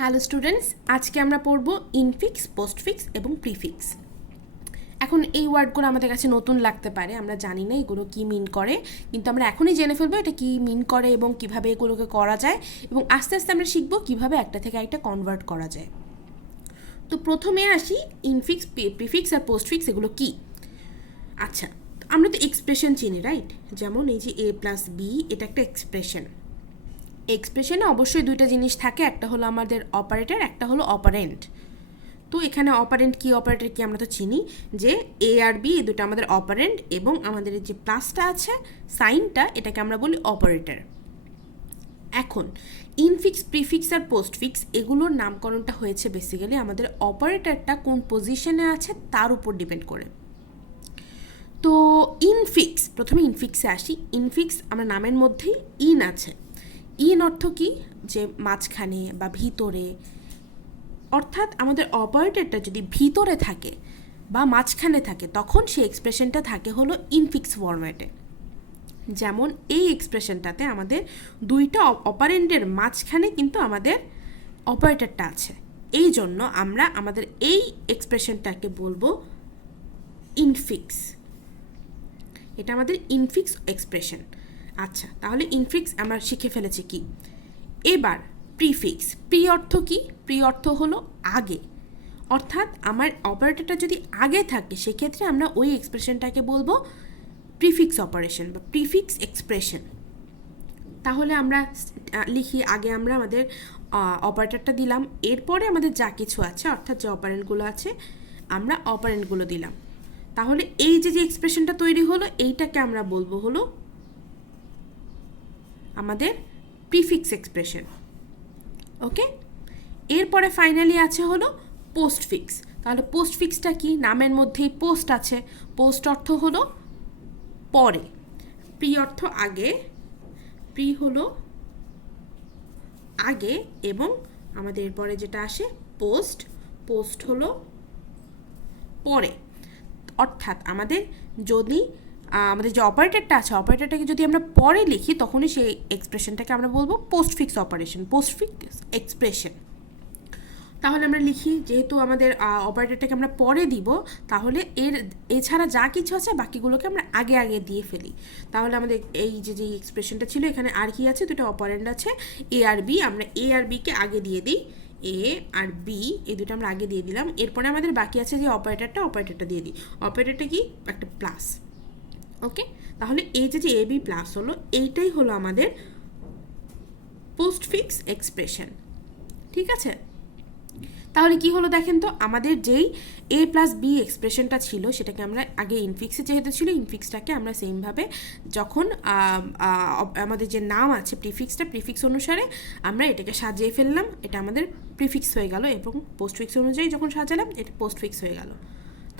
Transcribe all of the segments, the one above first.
Hello students, আজকে আমরা পড়ব ইনফিক্স, পোস্টফিক্স এবং প্রিফিক্স। এখন এই ওয়ার্ডগুলো আমাদের কাছে নতুন লাগতে পারে, আমরা জানি না এগুলো কী মিন করে, কিন্তু আমরা এখনই জেনে ফেলবো এটা কী মিন করে এবং কিভাবে এগুলোকে করা যায়, এবং আস্তে আস্তে আমরা শিখবো কিভাবে একটা থেকে একটা কনভার্ট করা যায়। তো প্রথমে আসি ইনফিক্স, প্রিফিক্স আর পোস্টফিক্স এগুলো কী। আচ্ছা, আমরা তো এক্সপ্রেশন চিনি, রাইট? যেমন এই যে a প্লাস বি, এটা একটা এক্সপ্রেশন। এক্সপ্রেশনে অবশ্যই দুইটা জিনিস থাকে, একটা হলো আমাদের অপারেটর, একটা হলো অপারেন্ট। তো এখানে অপারেন্ট কি, অপারেটর কি আমরা তো চিনি যে এ আর বি এই দুটো আমাদের অপারেন্ট, এবং আমাদের যে প্লাসটা আছে সাইনটা, এটাকে আমরা বলি অপারেটর। এখন ইনফিক্স, প্রিফিক্স আর পোস্টফিক্স এগুলোর নামকরণটা হয়েছে বেসিক্যালি আমাদের অপারেটরটা কোন পজিশনে আছে তার উপর ডিপেন্ড করে। তো ইনফিক্স, প্রথমে ইনফিক্সে আসি। ইনফিক্স আমরা নামের মধ্যেই ইন আছে। ইন অর্থ কি, যে মাঝখানে বা ভিতরে, অর্থাৎ আমাদের অপারেটরটা যদি ভিতরে থাকে বা মাঝখানে থাকে তখন সেই এক্সপ্রেশনটা থাকে হলো ইনফিক্স ফরম্যাটে। যেমন এই এক্সপ্রেশনটাতে আমাদের দুইটা অপারেন্ডের মাঝখানে কিন্তু আমাদের অপারেটরটা আছে, এই জন্য আমরা আমাদের এই এক্সপ্রেশনটাকে বলবো ইনফিক্স। এটা আমাদের ইনফিক্স এক্সপ্রেশন। আচ্ছা, তাহলে ইনফিক্স আমরা শিখে ফেলেছি কি। এবার প্রিফিক্স। প্রি অর্থ কি? প্রি অর্থ হলো আগে, অর্থাৎ আমার অপারেটরটা যদি আগে থাকে সেক্ষেত্রে আমরা ওই এক্সপ্রেশনটাকে বলবো প্রিফিক্স অপারেশন বা প্রিফিক্স এক্সপ্রেশন। তাহলে আমরা লিখি, আগে আমরা আমাদের অপারেটরটা দিলাম, এরপরে আমাদের যা কিছু আছে অর্থাৎ যে অপারেন্টগুলো আছে আমরা অপারেন্টগুলো দিলাম। তাহলে এই যে এক্সপ্রেশনটা তৈরি হলো এইটাকে আমরা বলবো হলো আমাদের প্রিফিক্স এক্সপ্রেশন। ওকে, এরপরে ফাইনালি আছে হলো পোস্টফিক্স। তাহলে পোস্টফিক্সটা কি? নামের মধ্যেই পোস্ট আছে। পোস্ট অর্থ হলো পরে, প্রি অর্থ আগে, প্রি হলো আগে, এবং আমাদের এরপরে যেটা আসে পোস্ট, পোস্ট হলো পরে। অর্থাৎ আমাদের যদি আমাদের যে অপারেটরটা আছে অপারেটরটাকে যদি আমরা পরে লিখি তখনই সেই এক্সপ্রেশনটাকে আমরা বলবো পোস্টফিক্স অপারেশন, পোস্টফিক্স এক্সপ্রেশন। তাহলে আমরা লিখি, যেহেতু আমাদের অপারেটরটাকে আমরা পরে দিব তাহলে এছাড়া যা কিছু আছে বাকিগুলোকে আমরা আগে আগে দিয়ে ফেলি। তাহলে আমাদের এই যে এক্সপ্রেশনটা ছিল এখানে আর কি আছে, দুটো অপারেন্ট আছে এ আর বি, আমরা এ আর বিকে আগে দিয়ে দিই, এ আর বি এই দুটো আমরা আগে দিয়ে দিলাম। এরপরে আমাদের বাকি আছে যে অপারেটরটা দিয়ে দিই। অপারেটরটা কি? একটা প্লাস। ওকে, তাহলে এই যে এ বি প্লাস হলো, এইটাই হলো আমাদের পোস্টফিক্স এক্সপ্রেশন। ঠিক আছে, তাহলে কি হলো দেখেন তো, আমাদের যেই এ প্লাস বি এক্সপ্রেশনটা ছিল সেটাকে আমরা আগে ইনফিক্সে যেহেতু ছিল ইনফিক্সটাকে আমরা সেমভাবে যখন আমাদের যে নাম আছে প্রিফিক্সটা, প্রিফিক্স অনুসারে আমরা এটাকে সাজিয়ে ফেললাম, এটা আমাদের প্রিফিক্স হয়ে গেল, এবং পোস্টফিক্স অনুযায়ী যখন সাজালাম এটা পোস্টফিক্স হয়ে গেল।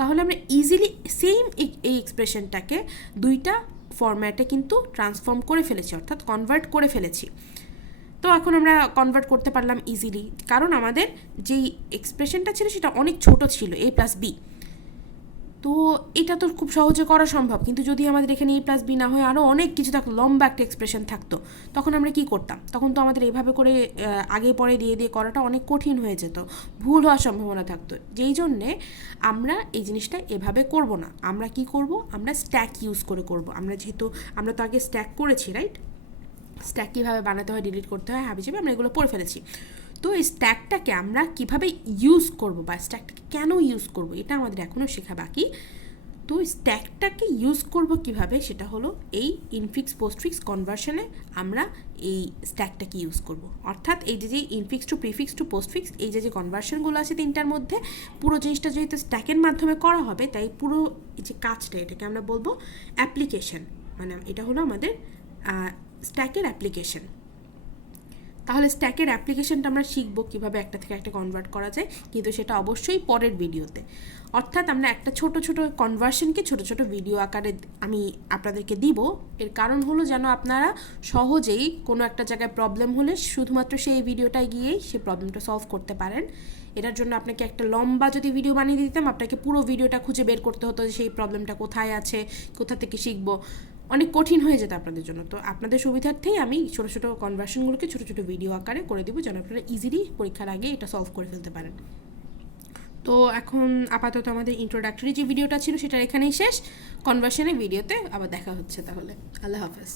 তাহলে আমরা ইজিলি সেম এই এক্সপ্রেশনটাকে দুইটা ফরম্যাটে কিন্তু ট্রান্সফর্ম করে ফেলেছি, অর্থাৎ কনভার্ট করে ফেলেছি। তো এখন আমরা কনভার্ট করতে পারলাম ইজিলি, কারণ আমাদের যেই এক্সপ্রেশনটা ছিল সেটা অনেক ছোট ছিল, এ প্লাস বি। তো এটা তো খুব সহজে করা সম্ভব, কিন্তু যদি আমাদের এখানে এ প্লাস বি না হয় আরও অনেক কিছু থাকতো, লম্বা একটা এক্সপ্রেশন থাকতো, তখন আমরা কি করতাম? তখন তো আমাদের এইভাবে করে আগে পরে দিয়ে দিয়ে করাটা অনেক কঠিন হয়ে যেত, ভুল হওয়ার সম্ভাবনা থাকতো। যেই জন্যে আমরা এই জিনিসটা এভাবে করব না, আমরা কি করব, আমরা স্ট্যাক ইউজ করে করব। আমরা যেহেতু আমরা তো আগে স্ট্যাক করেছি, রাইট? স্ট্যাক কীভাবে বানাতে হয়, ডিলিট করতে হয়, হাবি যাবে, আমরা এগুলো পড়ে ফেলেছি। তো এই স্ট্যাকটাকে আমরা কীভাবে ইউজ করব বা স্ট্যাকটাকে কেন ইউজ করব এটা আমাদের এখনও শেখা বাকি। তো স্ট্যাকটাকে ইউজ করব কিভাবে, সেটা হলো এই ইনফিক্স পোস্টফিক্স কনভার্সনে আমরা এই স্ট্যাকটাকে ইউজ করব। অর্থাৎ এই যে infix two prefix two postfix এই যে কনভার্সনগুলো আছে তিনটার মধ্যে, পুরো জিনিসটা যেহেতু স্ট্যাকের মাধ্যমে করা হবে তাই পুরো এই যে কাজটা এটাকে আমরা বলবো অ্যাপ্লিকেশন, মানে এটা হলো আমাদের স্ট্যাকের অ্যাপ্লিকেশন। তাহলে স্ট্যাকের অ্যাপ্লিকেশনটা আমরা শিখবো কীভাবে একটা থেকে একটা কনভার্ট করা যায়, কিন্তু সেটা অবশ্যই পরের ভিডিওতে। অর্থাৎ আমরা একটা ছোট ছোট কনভার্সনকে ছোট ছোট ভিডিও আকারে আমি আপনাদেরকে দিব। এর কারণ হলো যেন আপনারা সহজেই কোনো একটা জায়গায় প্রবলেম হলে শুধুমাত্র সেই ভিডিওটায় গিয়েই সেই প্রবলেমটা সলভ করতে পারেন। এটার জন্য আপনাকে একটা লম্বা যদি ভিডিও বানিয়ে দিতাম আপনাকে পুরো ভিডিওটা খুঁজে বের করতে হতো যে সেই প্রবলেমটা কোথায় আছে, কোথা থেকে শিখবো। অনেক কঠিন হয়ে যেত আপনাদের জন্য। তো আপনাদের সুবিধার্থেই আমি ছোটো ছোটো কনভার্সনগুলোকে ছোটো ছোটো ভিডিও আকারে করে দেবো, যেন আপনারা ইজিলি পরীক্ষার আগে এটা সলভ করে ফেলতে পারেন। তো এখন আপাতত আমাদের ইন্ট্রোডাক্টরি যে ভিডিওটা ছিল সেটা এখানেই শেষ। কনভার্সনের ভিডিওতে আবার দেখা হচ্ছে তাহলে। আল্লাহ হাফেজ।